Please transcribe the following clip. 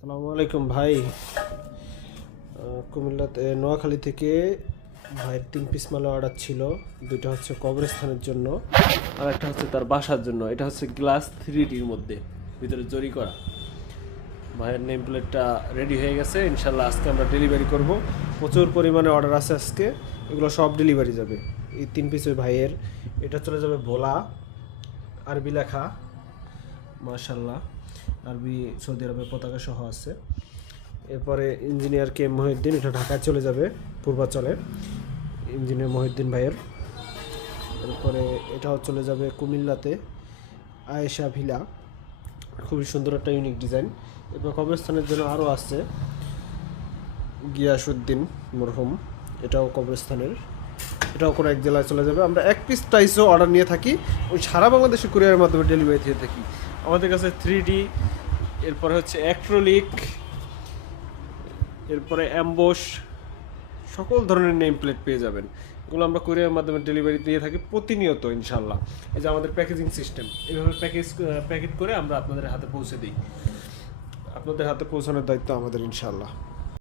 আসসালামু আলাইকুম ভাই। কুমিল্লাতে নোয়াখালী থেকে ভাইয়ের 3 পিস মালা অর্ডার ছিল। দুইটা হচ্ছে কবরস্থানের জন্য আর একটা হচ্ছে তার বাসার জন্য। এটা হচ্ছে গ্লাস 3Dর মধ্যে ভিতরে জরি করা। ভাইয়ের নেম প্লেটটা রেডি হয়ে গেছে, ইনশাল্লাহ আজকে আমরা ডেলিভারি করব। প্রচুর পরিমাণে অর্ডার আছে আজকে, এগুলো সব ডেলিভারি যাবে। এই 3 পিস ওই ভাইয়ের। এটা চলে যাবে ভোলা, আরবি লেখা, মাশাল্লাহ, আরবি সৌদি আরবের পতাকা সহ আছে। এরপরে ইঞ্জিনিয়ার কে মহিউদ্দিন, এটা ঢাকায় চলে যাবে পূর্বাচলে, ইঞ্জিনিয়ার মহিউদ্দিন ভাইয়ের। এরপরে এটাও চলে যাবে কুমিল্লাতে, আয়েশা ভিলা, খুবই সুন্দর একটা ইউনিক ডিজাইন। এরপর কবরস্থানের জন্য আরও আছে গিয়াসউদ্দিন মরহুম, এটাও কবরস্থানের। এটাও কোনো এক জেলায় চলে যাবে। আমরা 1 পিস টাইসও অর্ডার নিয়ে থাকি, ওই সারা বাংলাদেশে কুরিয়ারের মাধ্যমে ডেলিভারি দিয়ে থাকি। আমাদের কাছে 3D, এরপরে হচ্ছে অ্যাক্রিলিক, এরপরে অ্যাম্বোস, সকল ধরনের নেম প্লেট পেয়ে যাবেন। এগুলো আমরা কুরিয়ারের মাধ্যমে ডেলিভারি দিয়ে থাকি প্রতিনিয়ত ইনশাল্লাহ। এই যে আমাদের প্যাকেজিং সিস্টেম, এইভাবে প্যাকেট করে আমরা আপনাদের হাতে পৌঁছে দিই। আপনাদের হাতে পৌঁছানোর দায়িত্ব আমাদের ইনশাল্লাহ।